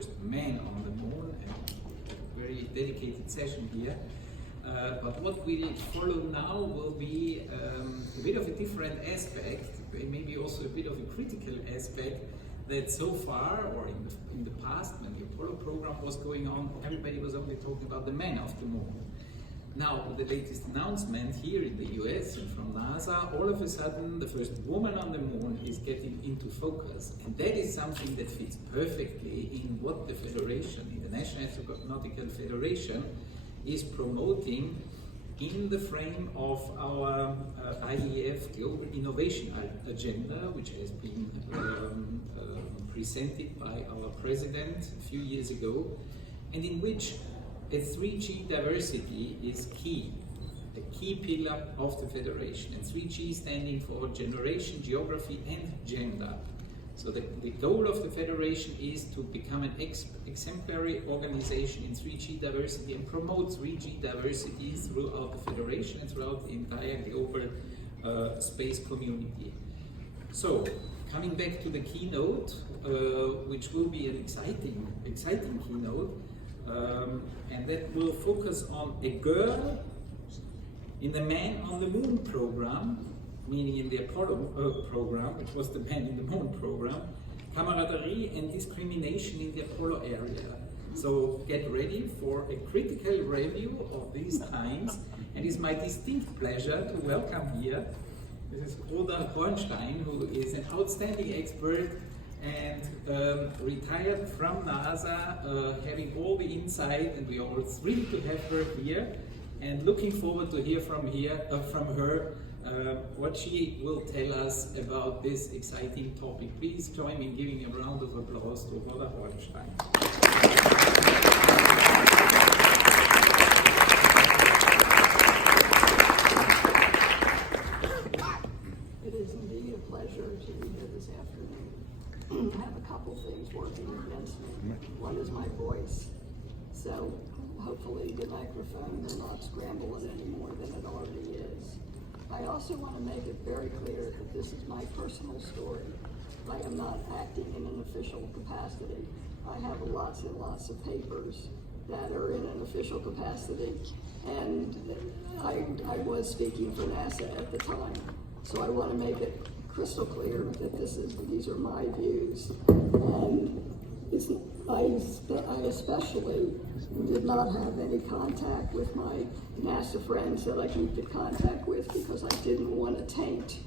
first man on the moon, and a very dedicated session here. But what we follow now will be a bit of a different aspect, maybe also a bit of a critical aspect, that so far, or in the past, when the Apollo program was going on, everybody was only talking about the man of the moon. Now, with the latest announcement here in the US and from NASA, all of a sudden the first woman on the moon is getting into focus. And that is something that fits perfectly in what the Federation, the International Astronautical Federation, is promoting in the frame of our IEF Global Innovation Agenda, which has been presented by our president a few years ago, and in which a 3G diversity is key, a key pillar of the Federation, and 3G standing for generation, geography, and gender. So the goal of the Federation is to become an exemplary organization in 3G diversity and promote 3G diversity throughout the Federation and throughout the entire global space community. So, coming back to the keynote, which will be an exciting keynote, and that will focus on a girl in the Man on the Moon program, meaning in the Apollo program, which was the Man in the Moon program, camaraderie and discrimination in the Apollo area. So get ready for a critical review of these times, and it's my distinct pleasure to welcome here Mrs. Rhoda Hornstein, who is an outstanding expert and retired from NASA, having all the insight, and we are all thrilled to have her here, and looking forward to hear from her what she will tell us about this exciting topic. Please join me in giving a round of applause to Rhoda Hornstein. It is indeed a pleasure to be here this afternoon. I have a couple things working against me. One is my voice. So hopefully the microphone will not scramble it any more than it already is. I also want to make it very clear that this is my personal story. I am not acting in an official capacity. I have lots and lots of papers that are in an official capacity, and I was speaking for NASA at the time. So I want to make it crystal clear that these are my views. And I especially did not have any contact with my NASA friends that I keep in contact with, because I didn't want to taint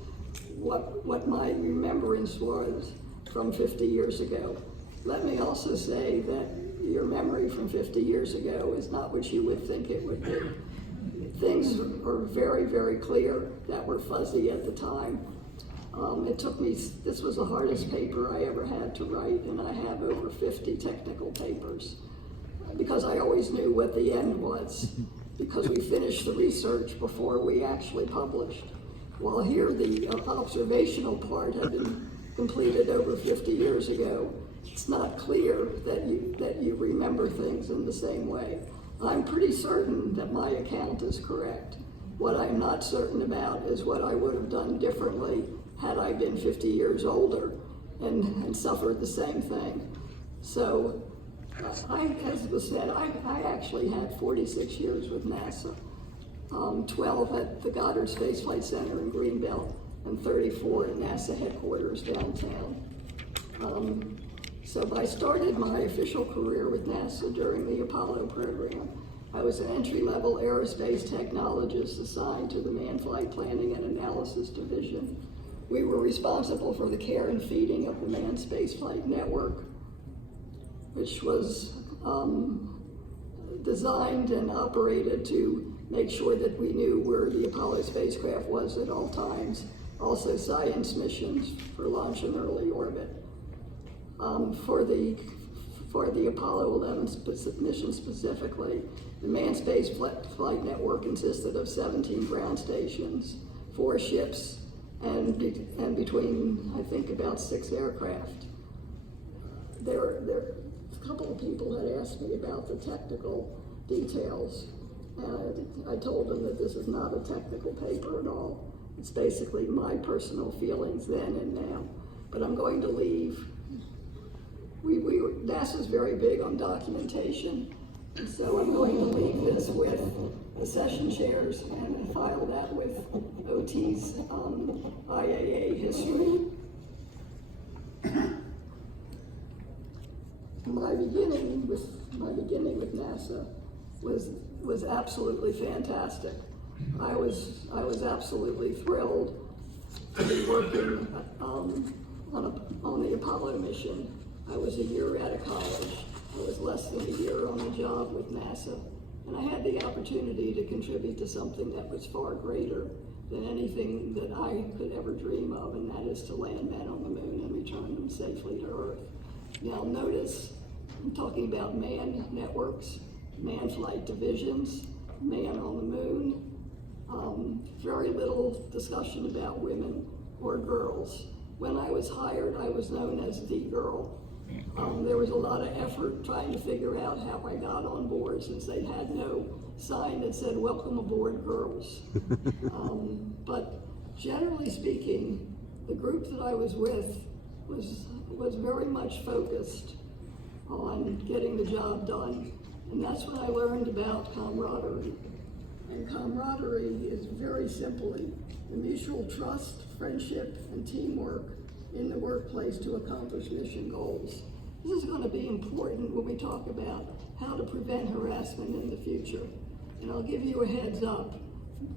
what my remembrance was from 50 years ago. Let me also say that your memory from 50 years ago is not what you would think it would be. Things are very, very clear that were fuzzy at the time. It took me, this was the hardest paper I ever had to write, and I have over 50 technical papers, because I always knew what the end was, because we finished the research before we actually published. While here the observational part had been completed over 50 years ago, it's not clear that you remember things in the same way. I'm pretty certain that my account is correct. What I'm not certain about is what I would have done differently had I been 50 years older and suffered the same thing. So, as was said, I actually had 46 years with NASA, 12 at the Goddard Space Flight Center in Greenbelt, and 34 at NASA headquarters downtown. So I started my official career with NASA during the Apollo program. I was an entry-level aerospace technologist assigned to the Manned Flight Planning and Analysis Division. We were responsible for the care and feeding of the Manned Spaceflight Network, which was designed and operated to make sure that we knew where the Apollo spacecraft was at all times. Also science missions for launch and early orbit. For the Apollo 11 mission specifically, the Manned Spaceflight Network consisted of 17 ground stations, 4 ships, and between, I think, about 6 aircraft. A couple of people had asked me about the technical details, and I told them that this is not a technical paper at all. It's basically my personal feelings then and now. But I'm going to leave. NASA's very big on documentation, and so I'm going to leave this with the session chairs and file that with OT's IAA history. My beginning with NASA was absolutely fantastic. I was absolutely thrilled to be working on the Apollo mission. I was a year out of college. I was less than a year on the job with NASA, and I had the opportunity to contribute to something that was far greater than anything that I could ever dream of, and that is to land men on the moon and return them safely to Earth. Now notice, I'm talking about manned networks, manned flight divisions, man on the moon. Very little discussion about women or girls. When I was hired, I was known as the girl. There was a lot of effort trying to figure out how I got on board, since they had no sign that said, "Welcome aboard, girls." But generally speaking, the group that I was with was very much focused on getting the job done. And that's when I learned about camaraderie. And camaraderie is very simply the mutual trust, friendship, and teamwork in the workplace to accomplish mission goals. This is going to be important when we talk about how to prevent harassment in the future. And I'll give you a heads up.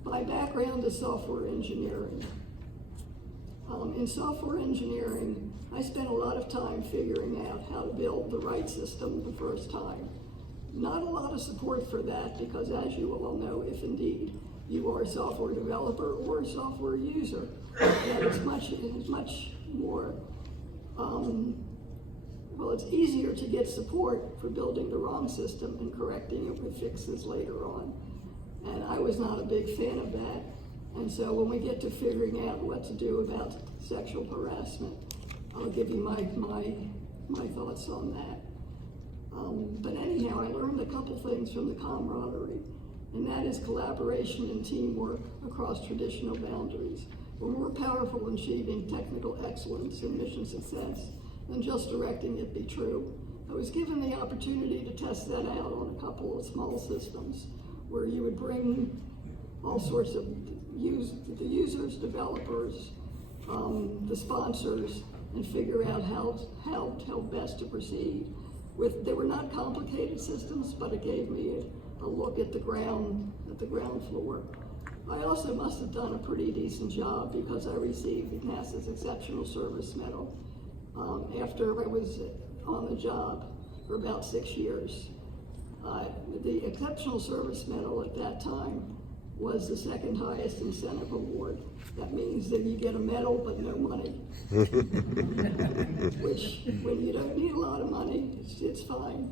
My background is software engineering. In software engineering, I spent a lot of time figuring out how to build the right system the first time. Not a lot of support for that, because as you all know, if indeed you are a software developer or a software user, that is much more, well, it's easier to get support for building the wrong system and correcting it with fixes later on. And I was not a big fan of that. And so when we get to figuring out what to do about sexual harassment, I'll give you my thoughts on that. But anyhow, I learned a couple things from the camaraderie, and that is collaboration and teamwork across traditional boundaries. We're more powerful in achieving technical excellence and mission success than just directing it be true. I was given the opportunity to test that out on a couple of small systems where you would bring all sorts of the users, developers, the sponsors, and figure out how best to proceed. They were not complicated systems, but it gave me a look at the ground floor. I also must have done a pretty decent job, because I received NASA's Exceptional Service Medal after I was on the job for about 6 years. The Exceptional Service Medal at that time was the second highest incentive award. That means that you get a medal but no money. Which, when you don't need a lot of money, it's fine.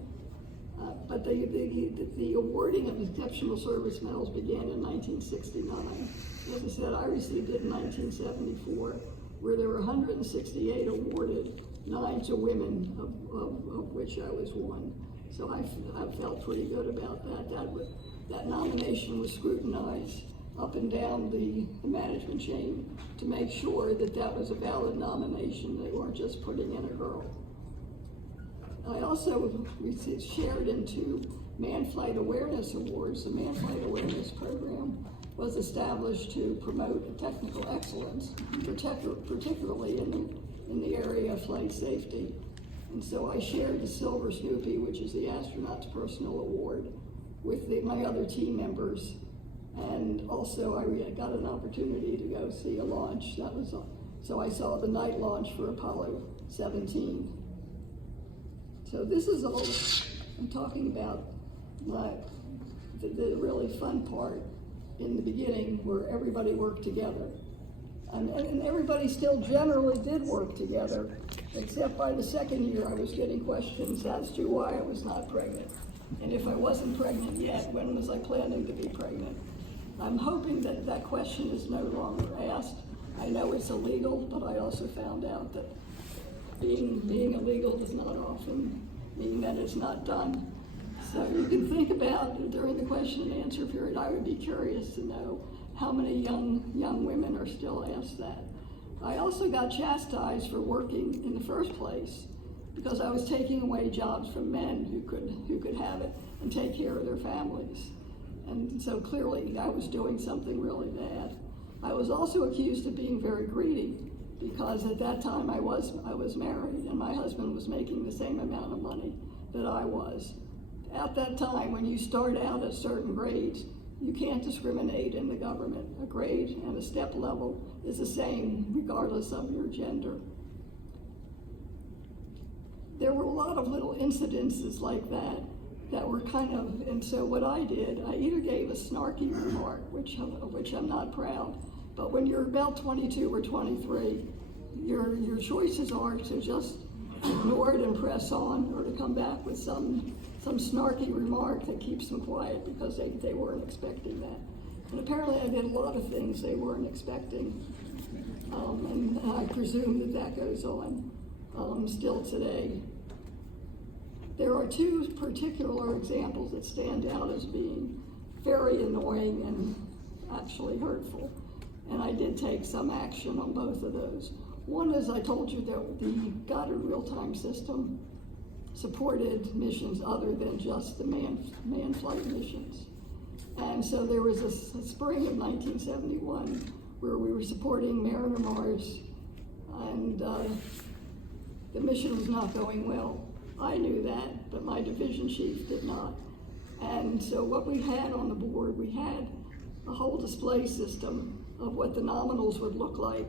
But the awarding of exceptional service medals began in 1969. As I said, I received it in 1974, where there were 168 awarded, 9 to women, of which I was one. So I felt pretty good about that. That nomination was scrutinized up and down the management chain to make sure that that was a valid nomination. They weren't just putting in a girl. I also shared in 2 Man Flight Awareness Awards. The Man Flight Awareness Program was established to promote technical excellence, particularly in the area of flight safety. And so I shared the Silver Snoopy, which is the astronaut's personal award, with my other team members. And also I got an opportunity to go see a launch. So I saw the night launch for Apollo 17. So this is all I'm talking about, the really fun part in the beginning, where everybody worked together. And everybody still generally did work together, except by the second year I was getting questions as to why I was not pregnant. And if I wasn't pregnant yet, when was I planning to be pregnant? I'm hoping that that question is no longer asked. I know it's illegal, but I also found out that being illegal does not often mean that it's not done. So you can think about, during the question and answer period, I would be curious to know how many young women are still asked that. I also got chastised for working in the first place because I was taking away jobs from men who could have it and take care of their families. And so clearly I was doing something really bad. I was also accused of being very greedy, because at that time I was married and my husband was making the same amount of money that I was. At that time, when you start out at certain grades, you can't discriminate in the government. A grade and a step level is the same regardless of your gender. There were a lot of little incidences like that were and so what I did, I either gave a snarky remark, which I'm not proud, but when you're about 22 or 23, your choices are to just ignore it and press on, or to come back with some snarky remark that keeps them quiet because they weren't expecting that. And apparently I did a lot of things they weren't expecting. And I presume that goes on still today. There are two particular examples that stand out as being very annoying and actually hurtful. And I did take some action on both of those. One is, I told you that the Goddard real-time system supported missions other than just the manned flight missions. And so there was a spring of 1971 where we were supporting Mariner Mars, and the mission was not going well. I knew that, but my division chief did not. And so what we had on the board, we had a whole display system of what the nominals would look like,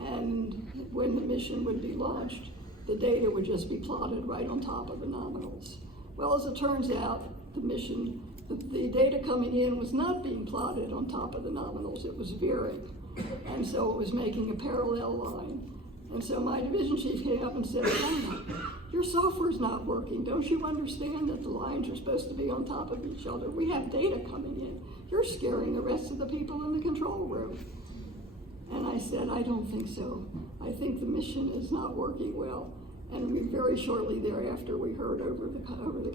and when the mission would be launched, the data would just be plotted right on top of the nominals. Well, as it turns out, the data coming in was not being plotted on top of the nominals, it was veering. And so it was making a parallel line. And so my division chief came up and said, your software's not working. Don't you understand that the lines are supposed to be on top of each other? We have data coming in. You're scaring the rest of the people in the control room. And I said, I don't think so. I think the mission is not working well. And very shortly thereafter, we heard over the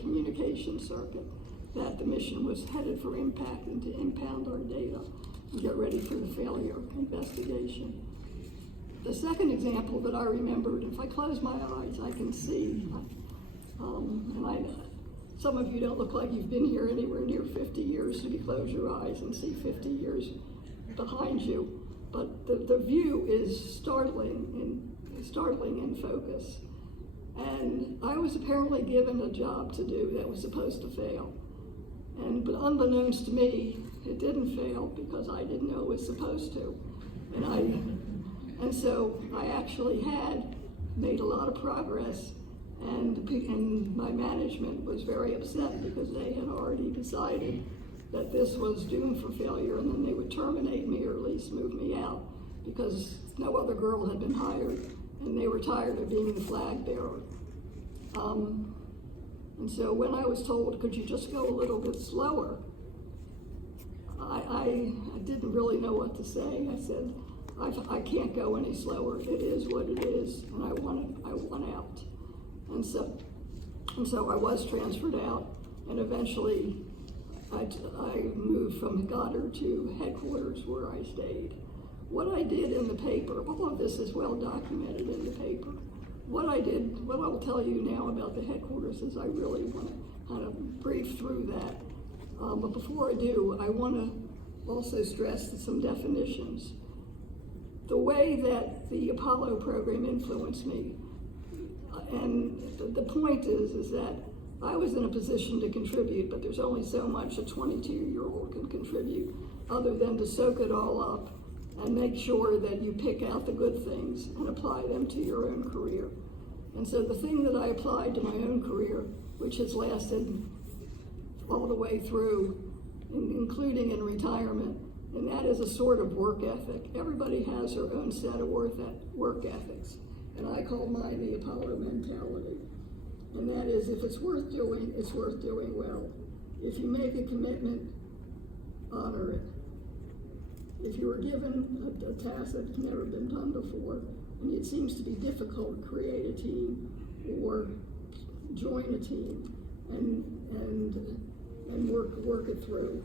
communication circuit that the mission was headed for impact and to impound our data and get ready for the failure investigation. The second example that I remembered, if I close my eyes, I can see, some of you don't look like you've been here anywhere near 50 years, so you close your eyes and see 50 years behind you. But the view is startling in focus. And I was apparently given a job to do that was supposed to fail. But unbeknownst to me, it didn't fail because I didn't know it was supposed to. And so I actually had made a lot of progress, and my management was very upset because they had already decided that this was doomed for failure, and then they would terminate me or at least move me out because no other girl had been hired, and they were tired of being the flag bearer. And so when I was told, could you just go a little bit slower, I didn't really know what to say. I said, I can't go any slower. It is what it is, and I want out. And so I was transferred out, and eventually I moved from Goddard to headquarters where I stayed. What I did in the paper, all of this is well documented in the paper. What I will tell you now about the headquarters is I really want to kind of brief through that. But before I do, I want to also stress some definitions. The way that the Apollo program influenced me, and the point is that I was in a position to contribute, but there's only so much a 22-year-old can contribute other than to soak it all up and make sure that you pick out the good things and apply them to your own career. And so the thing that I applied to my own career, which has lasted all the way through, including in retirement, and that is a sort of work ethic. Everybody has their own set of work ethics, and I call mine the Apollo mentality. And that is, if it's worth doing, it's worth doing well. If you make a commitment, honor it. If you were given a task that's never been done before, and it seems to be difficult to create a team or join a team and work it through.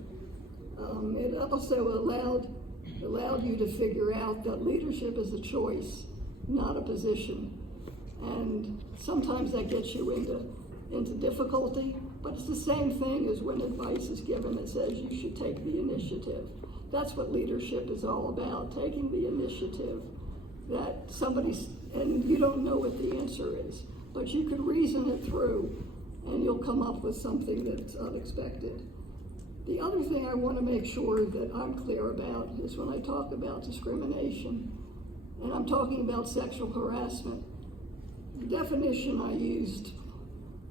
It also allowed you to figure out that leadership is a choice, not a position. And sometimes that gets you into difficulty, but it's the same thing as when advice is given that says you should take the initiative. That's what leadership is all about, taking the initiative that and you don't know what the answer is, but you can reason it through and you'll come up with something that's unexpected. The other thing I want to make sure that I'm clear about is when I talk about discrimination, and I'm talking about sexual harassment, the definition I used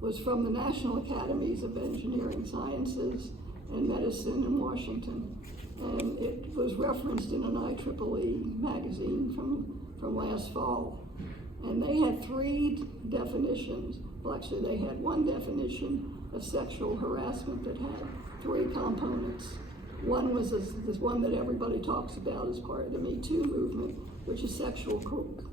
was from the National Academies of Engineering Sciences and Medicine in Washington. And it was referenced in an IEEE magazine from last fall. And they had 3 definitions. Well, actually, they had 1 definition of sexual harassment that had 3 components. One was this one that everybody talks about as part of the Me Too movement, which is sexual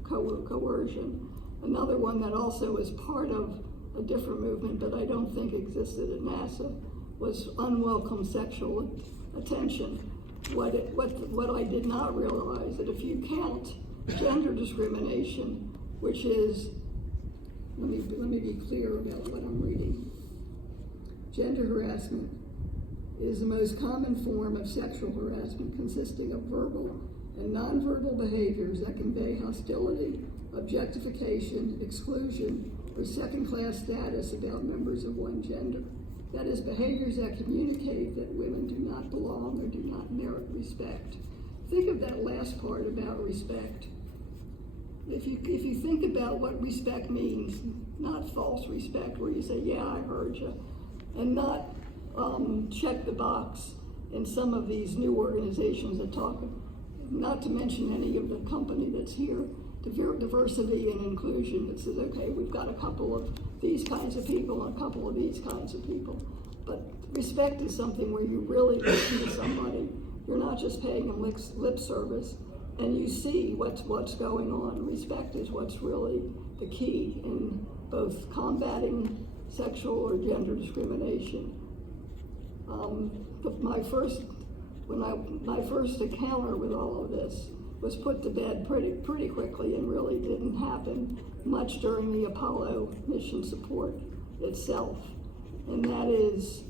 coercion. Another one that also is part of a different movement, but I don't think existed at NASA, was unwelcome sexual attention. What I did not realize that if you count gender discrimination, which is, let me be clear about what I'm reading. Gender harassment is the most common form of sexual harassment, consisting of verbal and nonverbal behaviors that convey hostility, objectification, exclusion, or second-class status about members of one gender. That is, behaviors that communicate that women do not belong or do not merit respect. Think of that last part about respect. If you think about what respect means, not false respect where you say, yeah, I heard you, and not check the box in some of these new organizations that talk, not to mention any of the company that's here, diversity and inclusion that says, okay, we've got a couple of these kinds of people and a couple of these kinds of people. But respect is something where you really listen to somebody. You're not just paying them lip service, and you see what's going on. Respect is what's really the key in both combating sexual or gender discrimination. My first encounter with all of this was put to bed pretty quickly and really didn't happen much during the Apollo mission support itself. And that is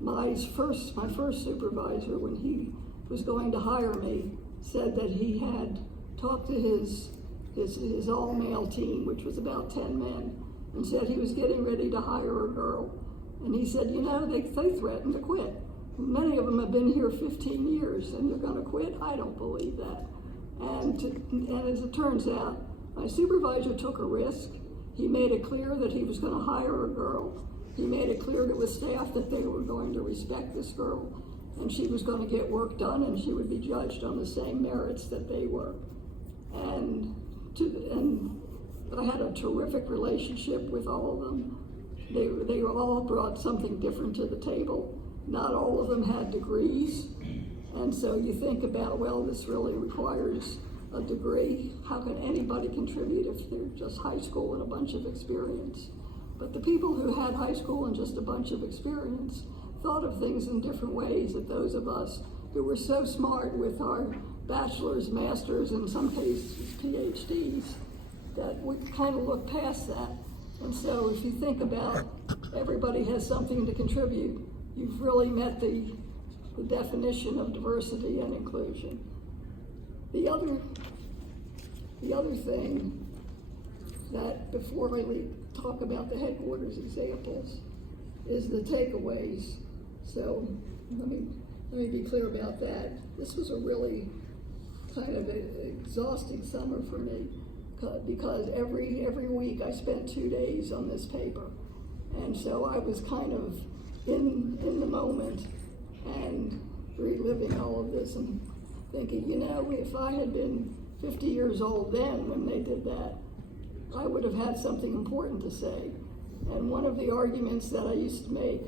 my first supervisor, when he was going to hire me, said that he had talked to his all-male team, which was about 10 men, and said he was getting ready to hire a girl. And he said, you know, they threatened to quit. Many of them have been here 15 years, and you're going to quit? I don't believe that. And as it turns out, my supervisor took a risk. He made it clear that he was going to hire a girl. He made it clear to his staff that they were going to respect this girl, and she was going to get work done, and she would be judged on the same merits that they were. And I had a terrific relationship with all of them. They all brought something different to the table. Not all of them had degrees. And so you think about, well, this really requires a degree. How can anybody contribute if they're just high school and a bunch of experience? But the people who had high school and just a bunch of experience thought of things in different ways that those of us who were so smart with our bachelor's, master's, in some cases PhDs, that we kind of look past that. And so if you think about everybody has something to contribute, you've really met the definition of diversity and inclusion. The other thing that, before I talk about the headquarters examples, is the takeaways. So let me be clear about that. This was a really kind of exhausting summer for me, because every week I spent 2 days on this paper. And so I was kind of in the moment and reliving all of this and thinking, you know, if I had been 50 years old then when they did that, I would have had something important to say. And one of the arguments that I used to make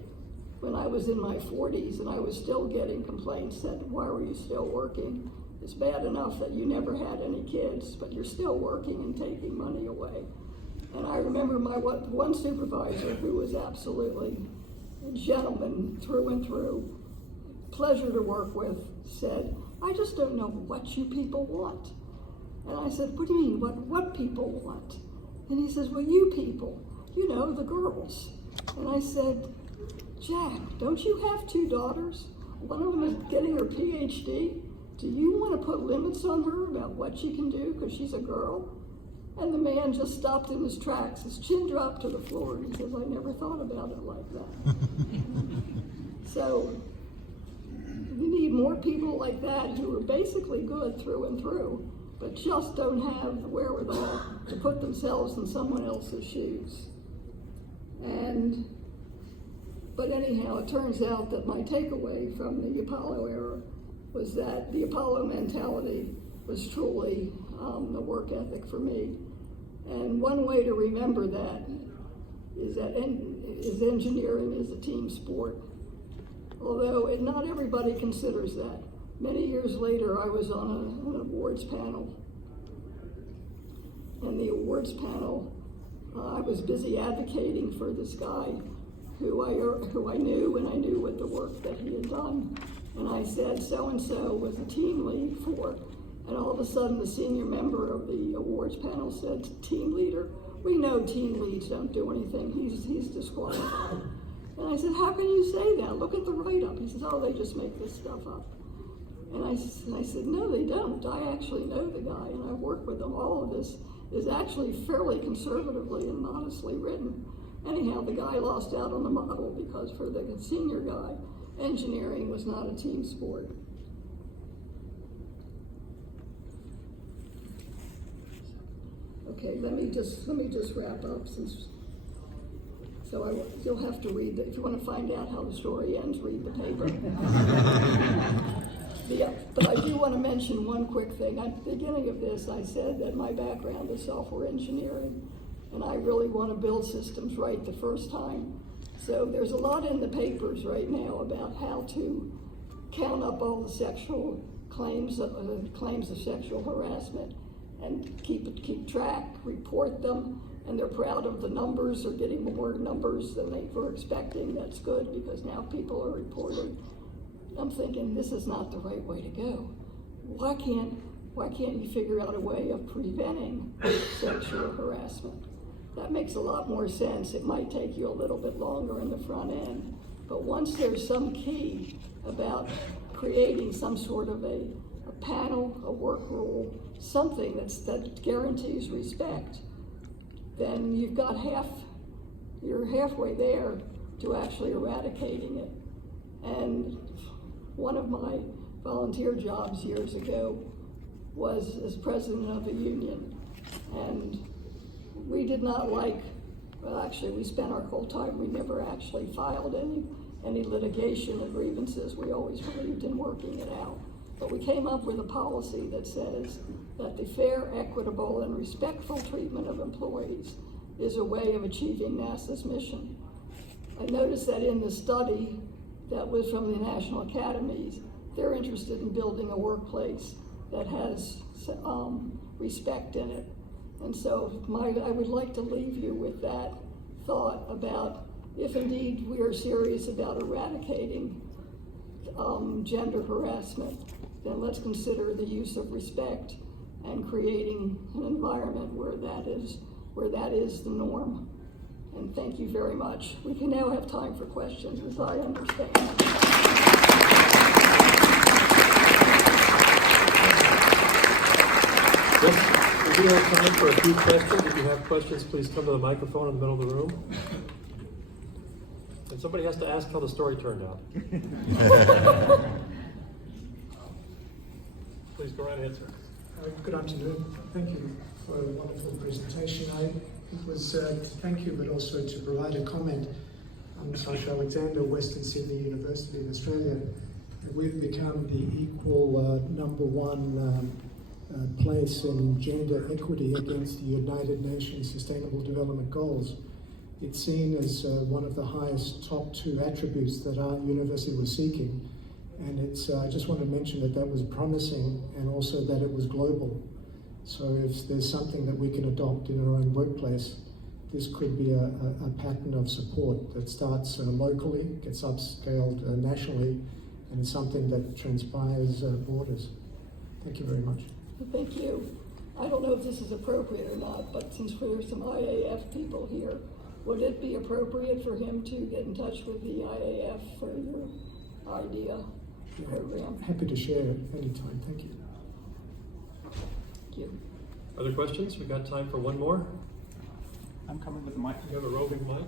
when I was in my 40s and I was still getting complaints that, why were you still working? It's bad enough that you never had any kids, but you're still working and taking money away. And I remember my one supervisor, who was absolutely a gentleman through and through, pleasure to work with, said, I just don't know what you people want. And I said, what do you mean, what people want? And he says, well, you people, you know, the girls. And I said, Jack, don't you have 2 daughters? One of them is getting her PhD. Do you want to put limits on her about what she can do because she's a girl? And the man just stopped in his tracks, his chin dropped to the floor, and he says, I never thought about it like that. So you need more people like that who are basically good through and through, but just don't have the wherewithal to put themselves in someone else's shoes. But anyhow, it turns out that my takeaway from the Apollo era was that the Apollo mentality was truly the work ethic for me. And one way to remember that is engineering is a team sport. Although not everybody considers that. Many years later, I was on an awards panel. And the awards panel, I was busy advocating for this guy who I knew, and I knew what the work that he had done. And I said, so-and-so was a team lead for, and all of a sudden the senior member of the awards panel said, team leader, we know team leads don't do anything, he's disqualified. And I said, how can you say that? Look at the write-up. He says, oh, they just make this stuff up. And I said, no, they don't. I actually know the guy, and I work with him. All of this is actually fairly conservatively and modestly written. Anyhow, the guy lost out on the model because for the senior guy, engineering was not a team sport. Okay, let me just wrap up you'll have to read if you want to find out how the story ends, read the paper. But I do want to mention one quick thing. At the beginning of this, I said that my background is software engineering, and I really want to build systems right the first time. So there's a lot in the papers right now about how to count up all the sexual claims of sexual harassment and keep track, report them, and they're proud of the numbers. They're getting more numbers than they were expecting. That's good because now people are reporting. I'm thinking this is not the right way to go. Why can't you figure out a way of preventing sexual harassment? That makes a lot more sense. It might take you a little bit longer in the front end, but once there's some key about creating some sort of a panel, a work rule, something that guarantees respect, then you're halfway there to actually eradicating it. And one of my volunteer jobs years ago was as president of a union. And we did not we spent our whole time, we never actually filed any litigation or grievances. We always believed in working it out. But we came up with a policy that says that the fair, equitable, and respectful treatment of employees is a way of achieving NASA's mission. I noticed that in the study that was from the National Academies, they're interested in building a workplace that has respect in it. And so I would like to leave you with that thought about if indeed we are serious about eradicating gender harassment, then let's consider the use of respect and creating an environment where that is the norm. And thank you very much. We can now have time for questions, as I understand. Yes, we do have time for a few questions. If you have questions, please come to the microphone in the middle of the room. And somebody has to ask how the story turned out. Please go right ahead, sir. Good afternoon. Thank you for a wonderful presentation. It was to thank you, but also to provide a comment. I'm Sasha Alexander, Western Sydney University in Australia. We've become the equal #1 place in gender equity against the United Nations Sustainable Development Goals. It's seen as one of the highest top 2 attributes that our university was seeking. And I just want to mention that was promising and also that it was global. So if there's something that we can adopt in our own workplace, this could be a pattern of support that starts locally, gets upscaled nationally, and is something that transpires borders. Thank you very much. Thank you. I don't know if this is appropriate or not, but since there's some IAF people here, would it be appropriate for him to get in touch with the IAF for your idea program? Happy to share anytime. Thank you. Thank you. Other questions? We got time for one more. I'm coming with the mic. You have a roving mic?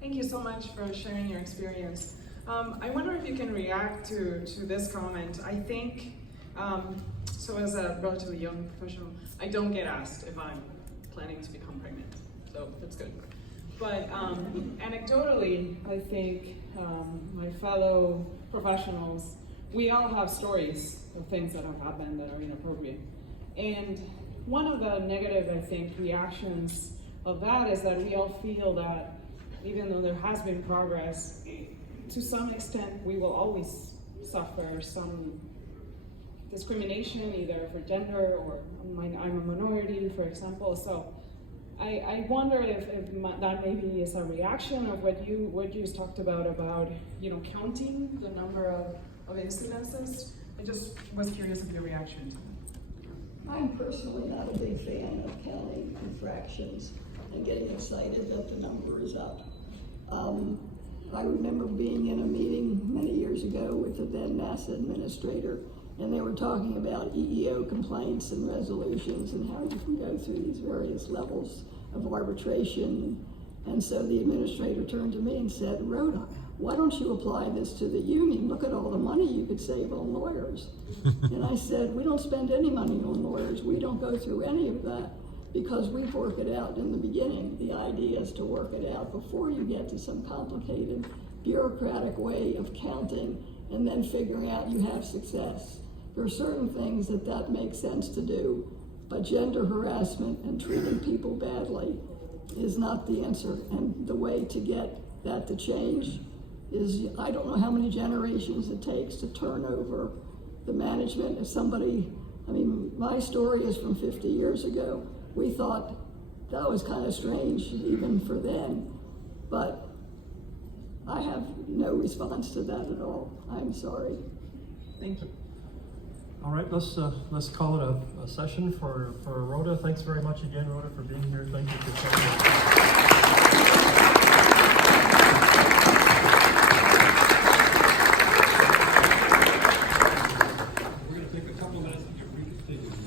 Thank you so much for sharing your experience. I wonder if you can react to this comment. I think, so as a relatively young professional, I don't get asked if I'm planning to become pregnant, so that's good. But anecdotally, I think my fellow professionals, we all have stories of things that have happened that are inappropriate. And one of the negative, I think, reactions of that is that we all feel that even though there has been progress, to some extent we will always suffer some discrimination, either for gender or I'm a minority, for example. So I wonder if that maybe is a reaction of what you just talked about counting the number of incidences. I just was curious of your reaction to that. I'm personally not a big fan of counting infractions and getting excited that the number is up. I remember being in a meeting many years ago with the then NASA administrator, and they were talking about EEO complaints and resolutions and how you can go through these various levels of arbitration. And so the administrator turned to me and said, "Rhoda, why don't you apply this to the union? Look at all the money you could save on lawyers." And I said, "We don't spend any money on lawyers. We don't go through any of that because we work it out in the beginning. The idea is to work it out before you get to some complicated bureaucratic way of counting and then figuring out you have success. There are certain things that makes sense to do, but gender harassment and treating people badly is not the answer. And the way to get that to change is, I don't know how many generations it takes to turn over the management. If somebody, my story is from 50 years ago. We thought that was kind of strange even for then, but I have no response to that at all. I'm sorry. Thank you. All right, let's call it a session for Rhoda. Thanks very much again, Rhoda, for being here. Thank you for coming.